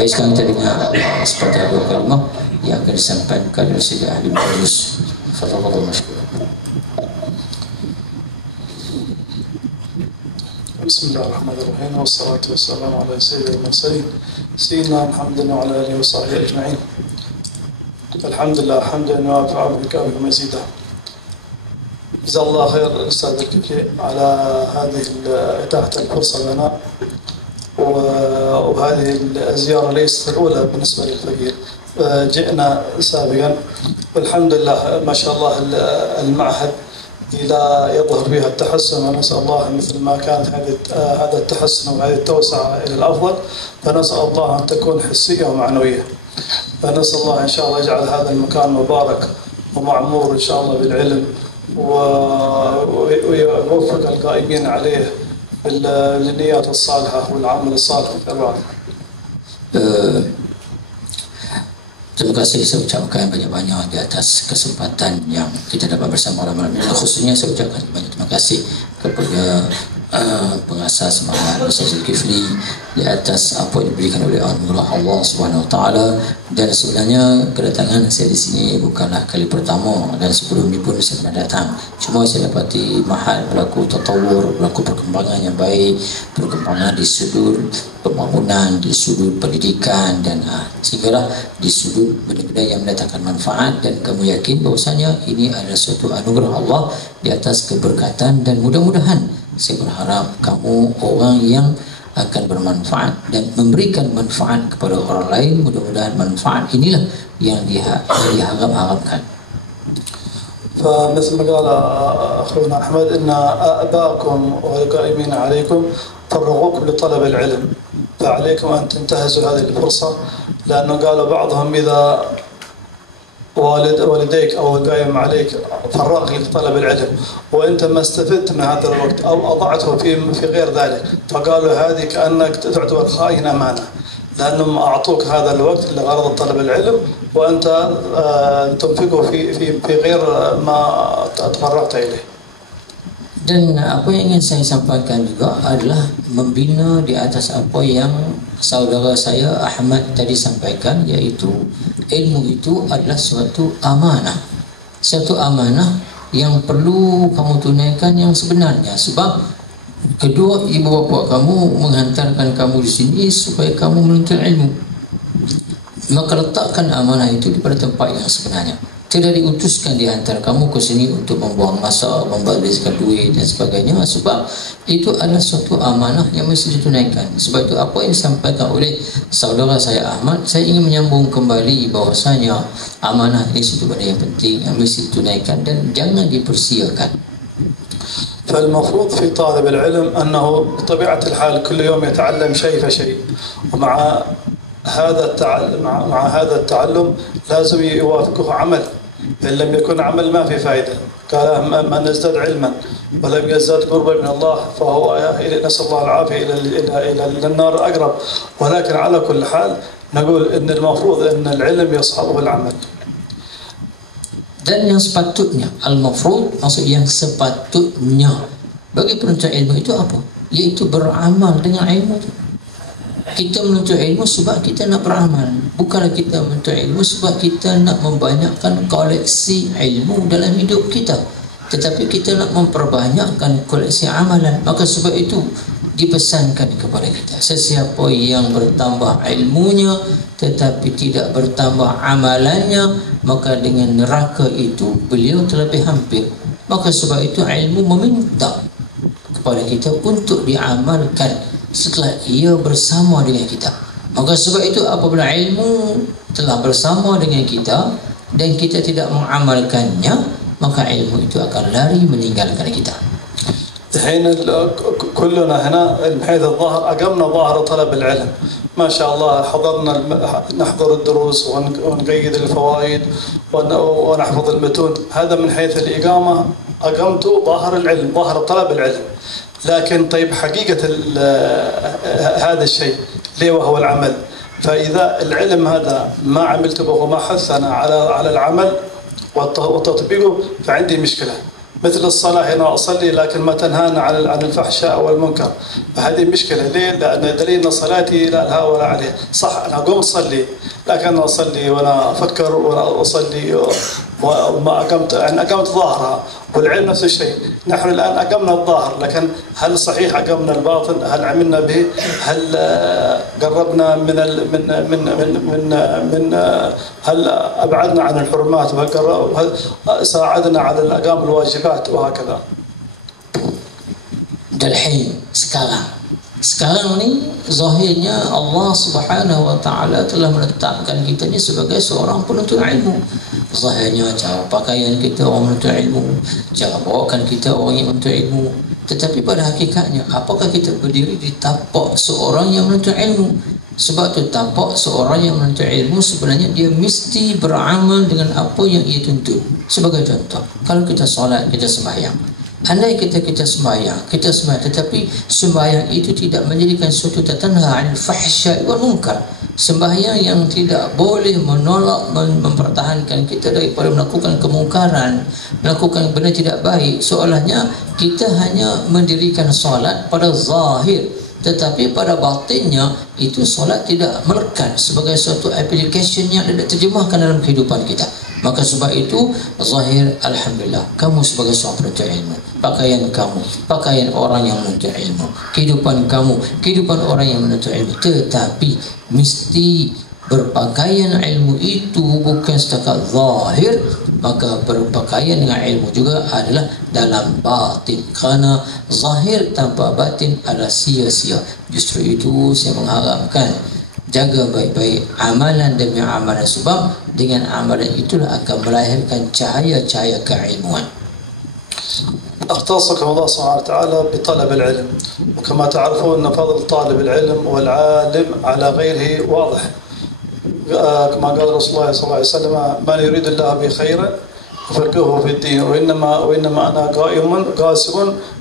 Baik, sekarang kita dengar sepatah dua kalimah yang akan disampaikan oleh Sayyid Ahli Majlis. Fadhlallah masykur. Bismillahirrahmanirrahim. Wassalatu wassalamu ala sayyidil mursalin sayyidina Muhammadin wa ala alihi wa sahbihi ajma'in. Alhamdulillah hamdan wa ta'ala wa mazida. جزا الله خير الأستاذ الكفي على هذه إتاحة الفرصة لنا، وهذه الزيارة ليست الأولى بالنسبة للفقير. جئنا سابقا والحمد لله ما شاء الله المعهد إلى يظهر فيها التحسن، ونسأل الله مثل ما كانت هذا التحسن وهذه التوسعة إلى الأفضل، فنسأل الله أن تكون حسية ومعنوية. فنسأل الله إن شاء الله يجعل هذا المكان مبارك ومعمور إن شاء الله بالعلم، ويوفق القائمين عليه بالنيات الصالحة والعمل الصالح. Terima kasih saya ucapkan banyak-banyak di atas kesempatan yang kita dapat bersama malam ini. Khususnya saya ucapkan banyak terima kasih kepada pengasas Ma'had Ustaz Zulkifli di atas apa yang diberikan oleh anugerah Allah Subhanahu Wa Taala. Dan sebenarnya kedatangan saya di sini bukanlah kali pertama, dan sebelum ini pun saya pernah datang. Cuma saya dapati Ma'had berlaku tatawur, berlaku perkembangan yang baik, perkembangan di sudut pembangunan, di sudut pendidikan, dan sehinggalah di sudut benda-benda yang mendatangkan manfaat. Dan kamu yakin bahwasanya ini adalah suatu anugerah Allah di atas keberkatan, dan mudah-mudahan saya berharap kamu orang yang akan bermanfaat dan memberikan manfaat kepada orang lain. Mudah-mudahan manfaat inilah yang diharapkan. فمثل ما قال أخونا أحمد إن آباءكم والقائمين عليكم فرغوكم لطلب العلم، فعليكم أن تنتهزوا هذه الفرصة، لأنه قالوا بعضهم إذا والديك أو القائم عليك فرغ لطلب العلم وأنت ما استفدت من هذا الوقت أو أضعته في غير ذلك، فقالوا هذه كأنك تعتبر خائن أمانة، لأنهم أعطوك هذا الوقت لغرض طلب العلم وأنت تنفقه في غير ما تفرغت إليه. Dan apa yang ingin saya sampaikan juga adalah membina di atas apa yang saudara saya Ahmad tadi sampaikan, iaitu ilmu itu adalah suatu amanah. Suatu amanah yang perlu kamu tunaikan yang sebenarnya, sebab kedua ibu bapa kamu menghantarkan kamu di sini supaya kamu menuntut ilmu. Maka letakkan amanah itu di pada tempat yang sebenarnya. Tidak diutuskan dihantar kamu ke sini untuk membuang masa, membazirkan duit dan sebagainya, sebab itu adalah suatu amanah yang mesti ditunaikan. Sebab itu apa yang disampaikan oleh saudara saya Ahmad, saya ingin menyambung kembali bahawasanya amanah ini suatu benda yang penting yang mesti ditunaikan dan jangan dipersiakan. فالمفروض في طالب العلم أنه بطبيعة الحال كل يوم يتعلم شيء فشيء، ومع هذا التعلم لازم يوافقه عمل، إن لم يكن عمل ما في فائدة. قال من ازداد علما ولم يزداد قربا من الله فهو نسأل الله العافية إلى النار أقرب. ولكن على كل حال نقول إن المفروض أن العلم يصحبه العمل. Dan yang sepatutnya, al-mafrud maksud yang sepatutnya bagi penuntut ilmu itu apa? Iaitu beramal dengan ilmu itu. Kita menuntut ilmu sebab kita nak beramal, bukanlah kita menuntut ilmu sebab kita nak membanyakkan koleksi ilmu dalam hidup kita, tetapi kita nak memperbanyakkan koleksi amalan. Maka sebab itu dipesankan kepada kita, sesiapa yang bertambah ilmunya tetapi tidak bertambah amalannya, maka dengan neraka itu beliau terlebih hampir. Maka sebab itu ilmu meminta kepada kita untuk diamalkan setelah ia bersama dengan kita. Maka sebab itu apabila ilmu telah bersama dengan kita dan kita tidak mengamalkannya, maka ilmu itu akan lari meninggalkan kita. الحين كلنا هنا من حيث الظهر أقمنا ظاهر طلب العلم ما شاء الله، نحضر الدروس ونقيد الفوائد ونحفظ المتون، هذا من حيث الإقامة أقمت ظاهر العلم، ظاهر طلب العلم. لكن طيب حقيقة هذا الشيء ليه وهو العمل، فإذا العلم هذا ما عملت به وما حثنا على العمل وتطبيقه فعندي مشكلة. مثل الصلاة هنا أصلي لكن ما تنهانا عن الفحشاء والمنكر، فهذه مشكلة. ليه؟ لأن دليل أن صلاتي لا لها ولا عليها. صح أنا أقوم أصلي لكن أنا أصلي وأنا أفكر وأنا أصلي وما أقمت، يعني أقمت ظاهرها. والعلم نفس الشيء، نحن الآن أقمنا الظاهر لكن هل صحيح أقمنا الباطن؟ هل عملنا به؟ هل قربنا من هل أبعدنا عن الحرمات؟ وهل ساعدنا على الأقام الواجبات وهكذا. Dalhin sekarang ni zahirnya Allah Subhanahu wa taala telah menetapkan kita ni sebagai seorang penuntut ilmu. Zahirnya cara pakaian kita orang menuntut ilmu, cara bawakan kita orang yang menuntut ilmu. Tetapi pada hakikatnya apakah kita berdiri di tapak seorang yang menuntut ilmu? Sebab tu tapak seorang yang menuntut ilmu sebenarnya dia mesti beramal dengan apa yang ia tuntut. Sebagai contoh, kalau kita solat, kita sembahyang. Andai kita sembahyang, tetapi sembahyang itu tidak menjadikan suatu tatanha 'anil fahsya wal munkar. Sembahyang yang tidak boleh menolak, mempertahankan kita daripada melakukan kemungkaran, melakukan benda tidak baik. Seolahnya kita hanya mendirikan solat pada zahir, tetapi pada batinnya itu solat tidak melekat sebagai suatu application yang tidak terjemahkan dalam kehidupan kita. Maka sebab itu zahir, alhamdulillah, kamu sebagai seorang penuntut ilmu, pakaian kamu, pakaian orang yang menuntut ilmu, kehidupan kamu, kehidupan orang yang menuntut ilmu. Tetapi mesti berpakaian ilmu itu bukan setakat zahir, maka berpakaian dengan ilmu juga adalah dalam batin. Kerana zahir tanpa batin adalah sia-sia. Justru itu saya mengharapkan jaga baik-baik amalan demi amalan, sebab dengan amalan itulah akan melahirkan cahaya-cahaya keilmuan. اختصكم الله سبحانه وتعالى بطلب العلم، وكما تعرفون أن فضل طالب العلم والعالم على غيره واضح. كما قال رسول الله صلى الله عليه وسلم: من يريد الله به خيرا يفقهه في الدين، وإنما أنا قاسم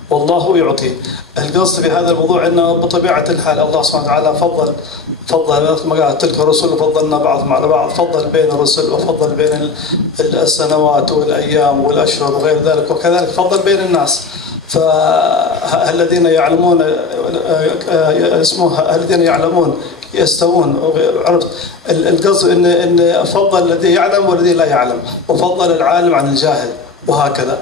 والله يعطي. القصد في هذا الموضوع أنه بطبيعة الحال الله سبحانه وتعالى فضل مثل ما قال: تلك الرسل فضلنا بعضهم على بعض. فضل بين الرسل وفضل بين السنوات والأيام والأشهر وغير ذلك، وكذلك فضل بين الناس. فالذين يعلمون الذين يعلمون يستوون. عرفت القصد ان فضل الذي يعلم والذي لا يعلم، وفضل العالم عن الجاهل، وهكذا.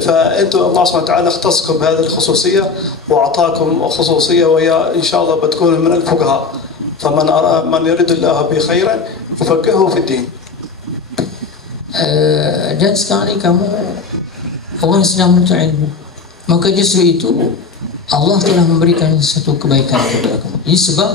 فانتم الله سبحانه وتعالى اختصكم بهذه الخصوصيه واعطاكم خصوصيه، وهي ان شاء الله بتكون من الفقهاء. فمن يريد الله به خيرا يفقهه في الدين. Dan sekarang ni kamu orang sedang menuntut ilmu, maka justru itu Allah telah memberikan satu kebaikan kepada kamu. Ini sebab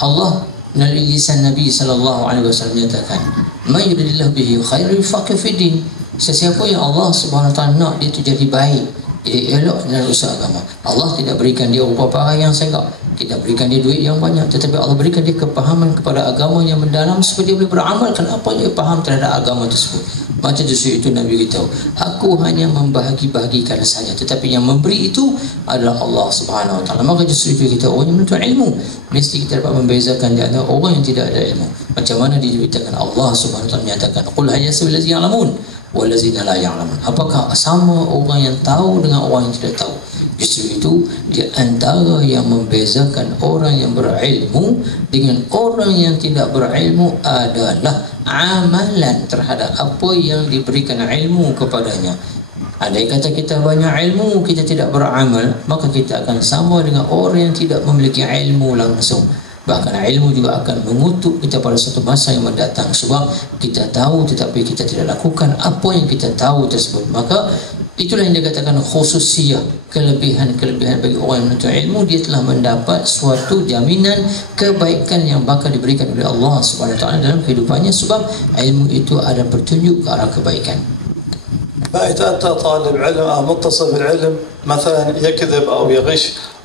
Allah melalui lisan Nabi SAW menyatakan: "Man yuridillahu bihi khairan yufaqihu fid din." Sesiapa yang Allah Subhanahu Wa Taala nak dia tu jadi baik, jadi elok dalam urusan agama. Allah tidak berikan dia rupa parah yang segak, tidak berikan dia duit yang banyak, tetapi Allah berikan dia kepahaman kepada agama yang mendalam supaya dia boleh beramalkan apa yang dia faham terhadap agama tersebut. Macam justru itu Nabi beritahu, aku hanya membahagi-bahagikan saja, tetapi yang memberi itu adalah Allah Subhanahu Wa Taala. Maka justru itu kita orang yang menuntut ilmu mesti kita dapat membezakan di antara orang yang tidak ada ilmu. Macam mana diberitakan Allah Subhanahu Wa Taala menyatakan: "Qul hal yastawi allazina ya'lamun wal ladzina la ya'lamun." Apakah sama orang yang tahu dengan orang yang tidak tahu? Justru itu di antara yang membezakan orang yang berilmu dengan orang yang tidak berilmu adalah amalan terhadap apa yang diberikan ilmu kepadanya. Andai kata kita banyak ilmu, kita tidak beramal, maka kita akan sama dengan orang yang tidak memiliki ilmu langsung. Bahkan ilmu juga akan mengutuk kita pada satu masa yang mendatang, sebab kita tahu tetapi kita tidak lakukan apa yang kita tahu tersebut. Maka itulah yang dikatakan khususiyah, kelebihan-kelebihan bagi orang yang menuntut ilmu. Dia telah mendapat suatu jaminan kebaikan yang bakal diberikan oleh Allah Subhanahu Wa Taala dalam kehidupannya, sebab ilmu itu ada petunjuk ke arah kebaikan. فإذا أنت طالب علم أو متصل بالعلم مثلا يكذب أو يغش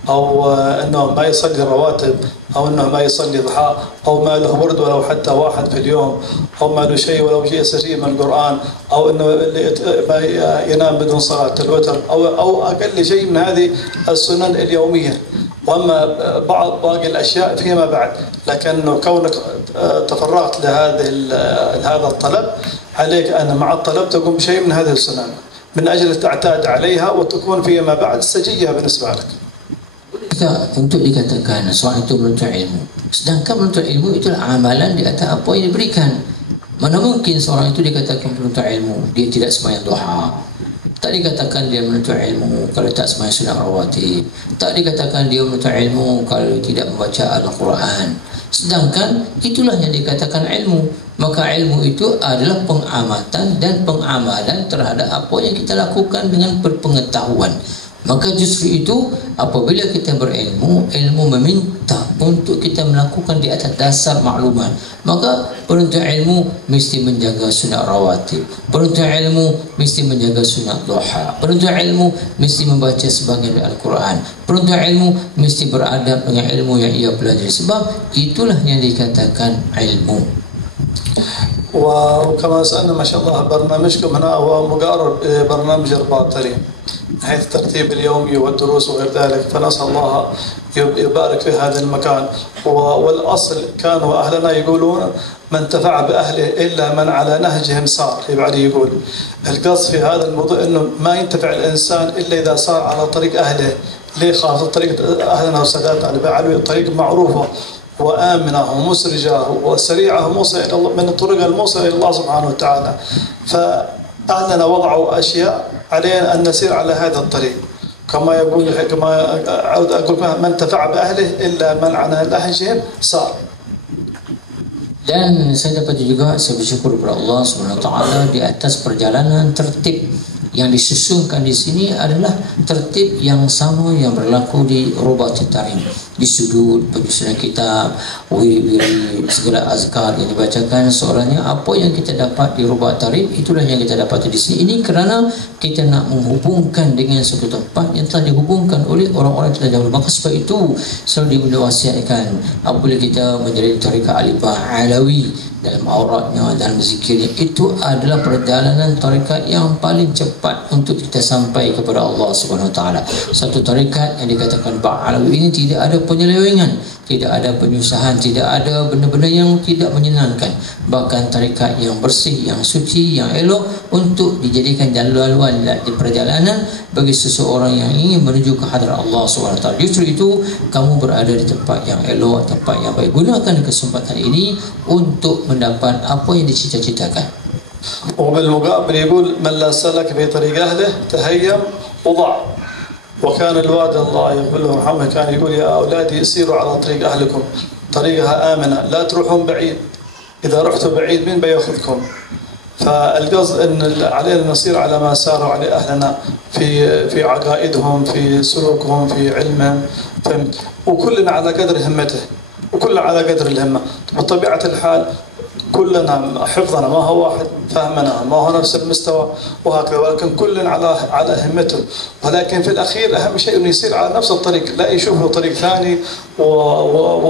أو أنه ما يصلي الرواتب أو أنه ما يصلي ضحى أو ما له ورد ولو حتى واحد في اليوم أو ما له شيء ولو شيء سري من القرآن أو أنه ما ينام بدون صلاة الوتر أو أقل شيء من هذه السنن اليومية. وأما باقي الأشياء فيما بعد، لكن كونك تفرغت لهذا الطلب عليك أن مع الطلب تقوم بشيء من هذه السنن. من أجل تعتاد عليها وتكون فيما بعد سجية بالنسبة لك. Untuk dikatakan seorang itu menuntut ilmu, sedangkan menuntut ilmu itulah amalan di atas apa yang diberikan. Mana mungkin seorang itu dikatakan menuntut ilmu dia tidak sembahyang duha? Tak dikatakan dia menuntut ilmu kalau tak sembahyang sunat rawatib. Tak dikatakan dia menuntut ilmu kalau tidak membaca Al-Quran. Sedangkan itulah yang dikatakan ilmu. Maka ilmu itu adalah pengamatan dan pengamalan terhadap apa yang kita lakukan dengan berpengetahuan. Maka justru itu apabila kita berilmu, ilmu meminta untuk kita melakukan di atas dasar maklumat. Maka penuntut ilmu mesti menjaga sunat rawatib, penuntut ilmu mesti menjaga sunat duha, penuntut ilmu mesti membaca sebahagian Al-Quran, penuntut ilmu mesti beradab dengan ilmu yang ia pelajari. Sebab itulah yang dikatakan ilmu. وكما سألنا ما شاء الله برنامجكم هنا هو مقارب برنامج رباط تريم من حيث الترتيب اليومي والدروس وغير ذلك، فنسأل الله يبارك في هذا المكان. والأصل كانوا أهلنا يقولون من انتفع بأهله إلا من على نهجهم صار. يعني يقول القصد في هذا الموضوع أنه ما ينتفع الإنسان إلا إذا صار على طريق أهله. ليه خاصة طريق أهلنا وساداتنا على طريق معروفة وآمنة ومسرجة وسريعة من الطرق الموصلة إلى الله سبحانه وتعالى. فأهلنا وضعوا أشياء علينا أن نسير على هذا الطريق. كما أعود أقول من انتفع بأهله إلا من على نهجهم صار. Dan saya dapat juga saya bersyukur kepada Allah SWT di atas perjalanan tertib yang disusunkan di sini adalah tertib yang sama yang berlaku di Rubat Tarim, di sudut penyusunan kitab, wiri-wiri, segala azkar yang dibacakan seorangnya. Apa yang kita dapat di Rubat Tarim itulah yang kita dapat di sini. Ini kerana kita nak menghubungkan dengan suatu tempat yang telah dihubungkan oleh orang-orang yang telah dahulu. Maka sebab itu selalu diwasiatkan apabila kita menjadi tarikat Alifah Alawi dalam auratnya, dalam zikirnya, itu adalah perjalanan tarikat yang paling cepat untuk kita sampai kepada Allah Subhanahu Wa Taala. Satu tarikat yang dikatakan Ba'alawi ini tidak ada penyelewengan, tidak ada penyusahan, tidak ada benda-benda yang tidak menyenangkan. Bahkan tarikat yang bersih, yang suci, yang elok untuk dijadikan jalan-jalan di perjalanan bagi seseorang yang ingin menuju ke hadrat Allah Subhanahu Wa Taala. Justru itu kamu berada di tempat yang elok, tempat yang baik. Gunakan kesempatan ini untuk mendapat apa yang dicita-citakan. وبالمقابل يقول من لا سلك في طريق أهله تهيم وضاع. وكان الوالد الله يغفر له محمد كان يقول يا أولادي سيروا على طريق أهلكم، طريقها آمنة، لا تروحون بعيد، إذا رحتوا بعيد من بياخذكم. فالقصد أن علينا نصير على ما ساروا عليه أهلنا في عقائدهم، في سلوكهم، في علمهم، وكلنا على قدر همته وكلنا على قدر الهمة. بطبيعة الحال كلنا حفظنا ما هو واحد، فهمنا ما هو نفس المستوى وهكذا، ولكن كلنا على همته. ولكن في الأخير أهم شيء أنه يصير على نفس الطريق، لا يشوف له طريق ثاني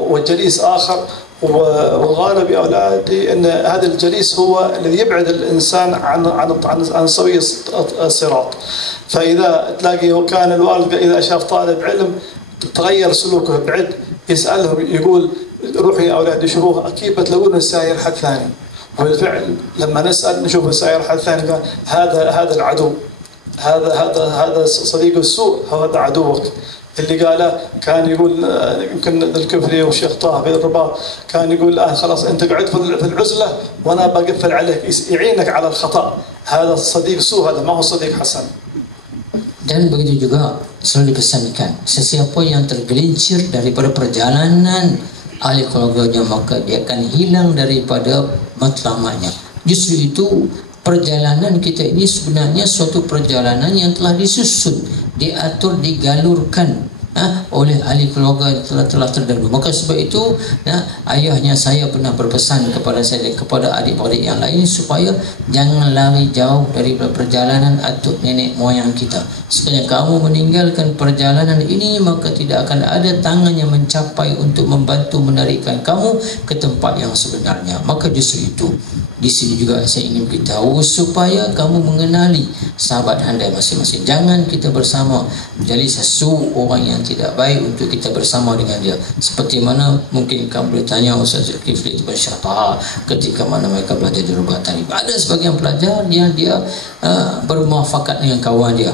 والجليس آخر. وغالب يا أولادي أن هذا الجليس هو الذي يبعد الإنسان عن سوي الصراط. فإذا تلاقي كان الوالد إذا شاف طالب علم تغير سلوكه بعد يسألهم يقول روحوا يا أولادي شوفوه أكيد بتلاقون الساير حد ثاني. وبالفعل لما نسأل نشوف الساير حد ثاني قال هذا العدو، هذا صديق السوء، هذا عدوك. اللي قاله كان يقول يمكن الكفري والشيخ طه في الرباط كان يقول الآن خلاص أنت قاعد في العزلة وأنا بقفل عليك، يعينك على الخطأ. هذا صديق سوء، هذا ما هو صديق حسن. Dan begitu juga selalu dipesankan, sesiapa yang tergelincir daripada perjalanan ahli keluarganya maka dia akan hilang daripada matlamatnya. Justru itu perjalanan kita ini sebenarnya suatu perjalanan yang telah disusun, diatur, digalurkan oleh ahli keluarga yang telah terdahulu. Maka sebab itu ayahnya saya pernah berpesan kepada saya dan kepada adik-adik yang lain supaya jangan lari jauh dari perjalanan atuk nenek moyang kita. Sekiranya kamu meninggalkan perjalanan ini maka tidak akan ada tangan yang mencapai untuk membantu menarikkan kamu ke tempat yang sebenarnya. Maka justru itu Di sini juga saya ingin beritahu supaya kamu mengenali sahabat handai masing-masing. Jangan kita bersama menjadi sesuatu orang yang tidak baik untuk kita bersama dengan dia. Seperti mana mungkin kamu boleh tanya Ustaz Zulkifli bin Syatah ketika mana mereka belajar di Rubah Tarif. Ada sebagian pelajar yang dia bermuafakat dengan kawan dia,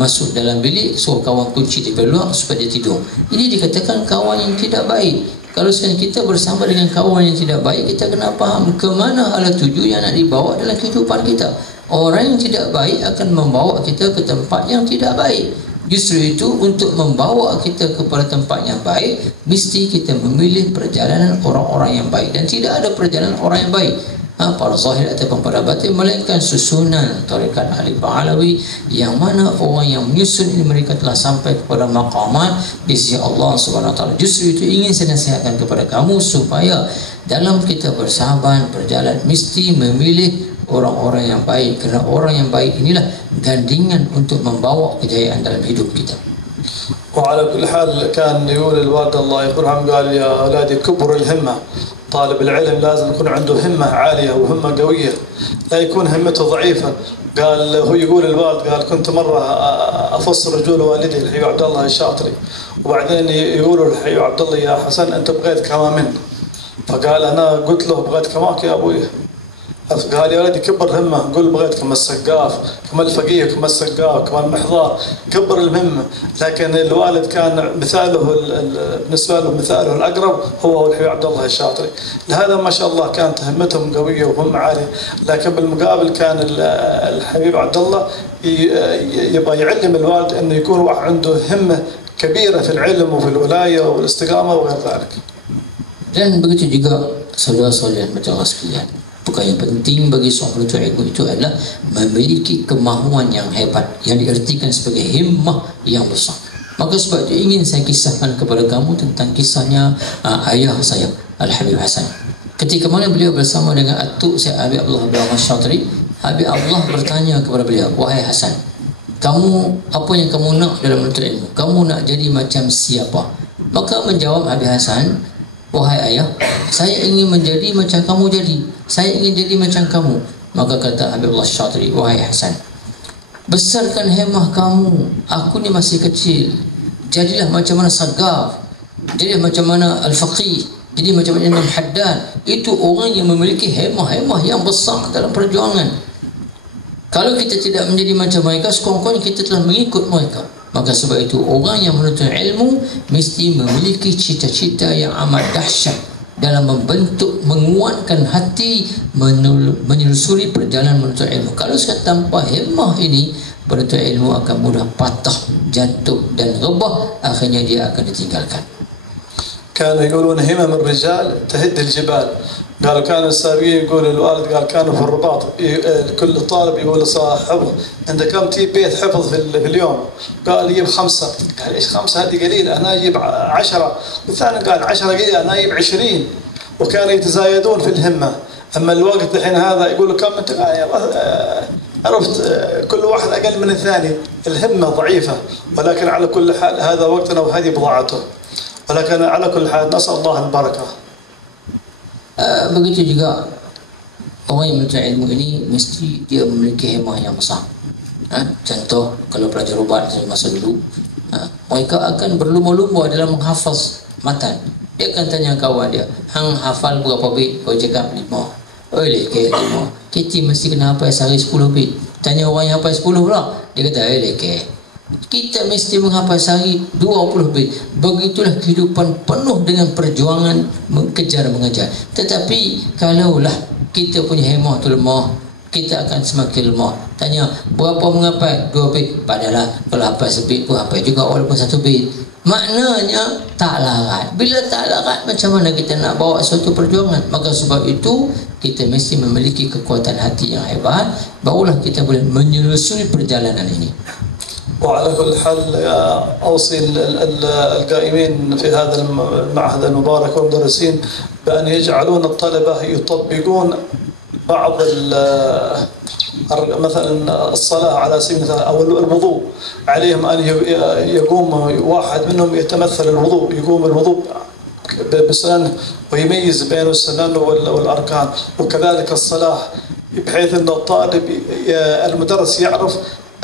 masuk dalam bilik, suruh kawan kunci di peluang supaya dia tidur. Ini dikatakan kawan yang tidak baik. Kalau sekarang kita bersama dengan kawan yang tidak baik, kita kena faham ke mana hala tuju yang nak dibawa dalam kehidupan kita. Orang yang tidak baik akan membawa kita ke tempat yang tidak baik. Justru itu, untuk membawa kita kepada tempat yang baik, mesti kita memilih perjalanan orang-orang yang baik. Dan tidak ada perjalanan orang yang baik para zahir ataupun para batin, melainkan susunan tarekat Ali Ba'alawi, yang mana orang yang menyusun ini mereka telah sampai kepada maqamat di sisi Allah Subhanahu Wa Taala. Justru itu ingin saya nasihatkan kepada kamu supaya dalam kita bersahabat berjalan mesti memilih orang-orang yang baik, kerana orang yang baik inilah gandingan untuk membawa kejayaan dalam hidup kita. وعلى كل حال كان يقول الوالد الله يرحمه قال يا أولادي كبر الهمة. طالب العلم لازم يكون عنده همة عالية وهمة قوية، لا يكون همته ضعيفة. قال هو يقول الوالد قال كنت مرة أفص رجول والدي الحي عبد الله الشاطري، وبعدين يقولوا الحي عبد الله يا حسن أنت بغيت كما منه، فقال أنا قلت له بغيت كماك يا أبوي. قال يا ولدي كبر همة، قل بغيت كما السقاف كما الفقيه كما السقاف كما المحضار، كبر المهمة. لكن الوالد كان مثاله بالنسبة له مثاله الأقرب هو الحبيب عبد الله الشاطري. لهذا ما شاء الله كانت همتهم قوية وهمة عالية. لكن بالمقابل كان الحبيب عبد الله يبغى يعلم الوالد أنه يكون واحد عنده همة كبيرة في العلم وفي الولاية والاستقامة وغير ذلك. Dan begitu juga saudara-saudara macam sekalian, perkara yang penting bagi seorang penuntut ilmu itu adalah memiliki kemahuan yang hebat, yang diartikan sebagai himmah yang besar. Maka sebab itu ingin saya kisahkan kepada kamu tentang kisahnya ayah saya Al-Habib Hasan. Ketika mana beliau bersama dengan atuk saya Habib Abdullah bin Syatri, Habib Abdullah bertanya kepada beliau, wahai Hasan, kamu apa yang kamu nak dalam menuntut ilmu? Kamu nak jadi macam siapa? Maka menjawab Habib Hasan, wahai ayah, saya ingin menjadi macam kamu jadi. Saya ingin jadi macam kamu. Maka kata Habibullah Syatri, wahai Hasan, besarkan hemah kamu. Aku ni masih kecil. Jadilah macam mana Sagaf, jadilah macam mana Al-Faqih, jadi macam mana Imam Haddad. Itu orang yang memiliki hemah-hemah yang besar dalam perjuangan. Kalau kita tidak menjadi macam mereka, sekurang-kurangnya kita telah mengikut mereka. Maka sebab itu orang yang menuntut ilmu mesti memiliki cita-cita yang amat dahsyat dalam membentuk, menguatkan hati menyusuri perjalanan menuntut ilmu. Kalau sekali tanpa himmah ini, penuntut ilmu akan mudah patah, jatuh dan rebah, akhirnya dia akan ditinggalkan. كانوا يقولون همم الرجال تهد الجبال. قالوا كانوا السابقين يقول الوالد قال كانوا في الرباط كل طالب يقول لصاحبه انت كم تجيب بيت حفظ في اليوم؟ قال يجيب 5. قال ايش 5 هذه قليله، انا اجيب 10. والثاني قال 10 قليله، انا اجيب 20. وكانوا يتزايدون في الهمه. اما الوقت الحين هذا يقول كم انت؟ عرفت كل واحد اقل من الثاني، الهمه ضعيفه. ولكن على كل حال هذا وقتنا وهذه بضاعته. ولكن على كل حال نسال الله البركه. Begitu juga orang yang menuntut ilmu ini mesti dia memiliki hemah yang besar. Contoh, kalau pelajar ubat masa dulu, mereka akan berlumba-lumba dalam menghafaz matan. Dia akan tanya kawan dia, hang hafal berapa bait? Kau cakap 5. Oleh ke 5. Kita mesti kena hafal sehari 10 bait. Tanya orang yang hafal 10 pula, dia kata oleh ke. Kita mesti menghafal sehari 20 bait. Begitulah kehidupan penuh dengan perjuangan mengejar. Tetapi kalaulah kita punya hemah tu lemah, kita akan semakin lemah. Tanya, berapa menghafal? 2 bait. Padahal kalau hafal sebait pun hafal juga walaupun 1 bait. Maknanya tak larat. Bila tak larat, macam mana kita nak bawa suatu perjuangan? Maka sebab itu kita mesti memiliki kekuatan hati yang hebat, barulah kita boleh menyelesaikan perjalanan ini. وعلى كل حال أوصي القائمين في هذا المعهد المبارك والمدرسين بأن يجعلون الطلبة يطبقون بعض مثلا الصلاة على سبيل المثال أو الوضوء. عليهم أن يقوم واحد منهم يتمثل الوضوء، يقوم الوضوء بسننه ويميز بين السنن والأركان، وكذلك الصلاة بحيث أن الطالب المدرس يعرف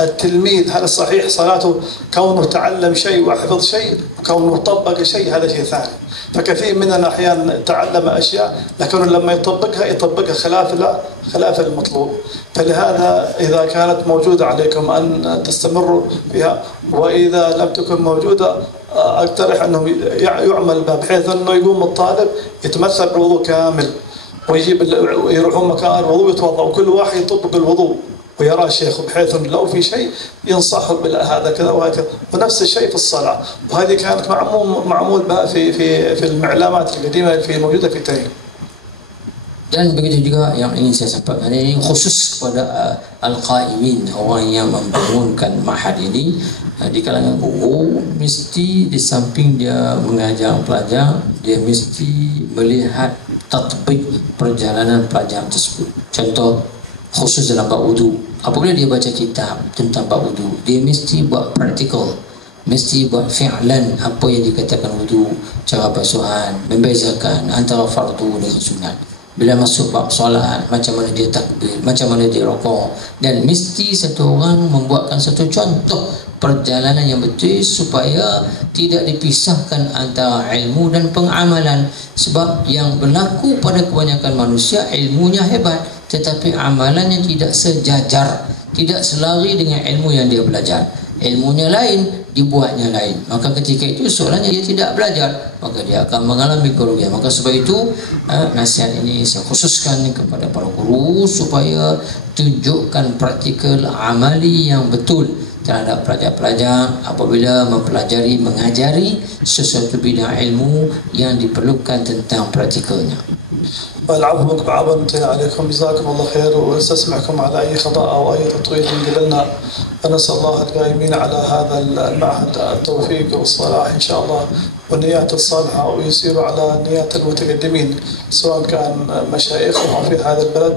التلميذ هل صحيح صلاته كونه تعلم شيء وحفظ شيء وكونه طبق شيء، هذا شيء ثاني. فكثير مننا أحيانا تعلم أشياء لكن لما يطبقها خلاف المطلوب. فلهذا إذا كانت موجودة عليكم أن تستمروا فيها، وإذا لم تكن موجودة أقترح أنه يعمل بها بحيث أنه يقوم الطالب يتمثل بالوضوء كامل ويروحون مكان الوضوء يتوضأ وكل واحد يطبق الوضوء ويرى الشيخ، بحيث أنه لو في شيء ينصحه هذا كذا وهكذا. ونفس الشيء في الصلاة، وهذه كانت معمول بها في المعلومات القديمة في موجودة في تاريخ. Dan begitu juga yang ingin saya sampaikan ini khusus kepada al-qaimin, orang yang membangunkan ma'had ini. Di kalangan guru mesti di samping dia mengajar pelajar, dia mesti melihat tatbik perjalanan pelajar tersebut. Contoh khusus dalam bab wudu, apabila dia baca kitab tentang bab wudu, dia mesti buat praktikal, mesti buat fi'lan apa yang dikatakan wudu, cara basuhan, membezakan antara fardu dengan sunat. Bila masuk bab solat, macam mana dia takbir, macam mana dia rukuk, dan mesti satu orang membuatkan satu contoh perjalanan yang betul supaya tidak dipisahkan antara ilmu dan pengamalan. Sebab yang berlaku pada kebanyakan manusia, ilmunya hebat tetapi amalannya tidak sejajar, tidak selari dengan ilmu yang dia belajar. Ilmunya lain, dibuatnya lain. Maka ketika itu soalannya dia tidak belajar, maka dia akan mengalami kerugian. Maka sebab itu nasihat ini saya khususkan kepada para guru supaya tunjukkan praktikal amali yang betul terhadap pelajar-pelajar apabila mempelajari, mengajari sesuatu bidang ilmu yang diperlukan tentang praktikalnya. والعفو منكم بعض عليكم، جزاكم الله خير، ونستسمحكم على أي خطأ أو أي تطويل من قبلنا، ونسأل الله القائمين على هذا المعهد التوفيق والصلاح إن شاء الله والنيات الصالحة، ويسيروا على نيات المتقدمين سواء كان مشايخهم في هذا البلد،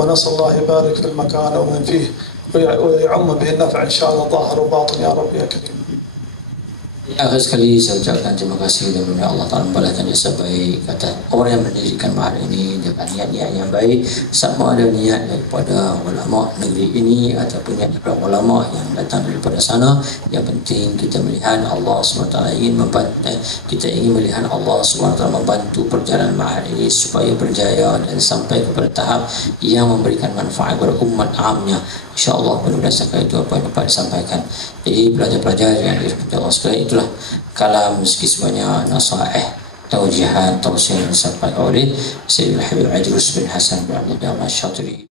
ونسأل الله يبارك في المكان ومن فيه ويعم به النفع إن شاء الله ظاهر وباطن يا رب يا كريم. Akhir sekali saya ucapkan terima kasih kepada Allah Ta'ala membalaskan jasa baik kata orang yang mendirikan mahal ini dengan niat-niat yang baik, sama ada niat daripada ulama negeri ini ataupun niat daripada ulama yang datang daripada sana. Yang penting kita melihat Allah SWT ingin membantu, kita ingin melihat Allah SWT membantu perjalanan mahal ini supaya berjaya dan sampai kepada tahap yang memberikan manfaat kepada umat amnya. InsyaAllah berdasarkan itu apa yang dapat disampaikan. Jadi pelajar-pelajar yang dirahmati Allah sekalian, itulah kalam sekismanya nasihat, taujihan, tausiah yang disampaikan oleh Sayyidina Habib Idrus bin Hasan bin Abdullah Al-Syatiri.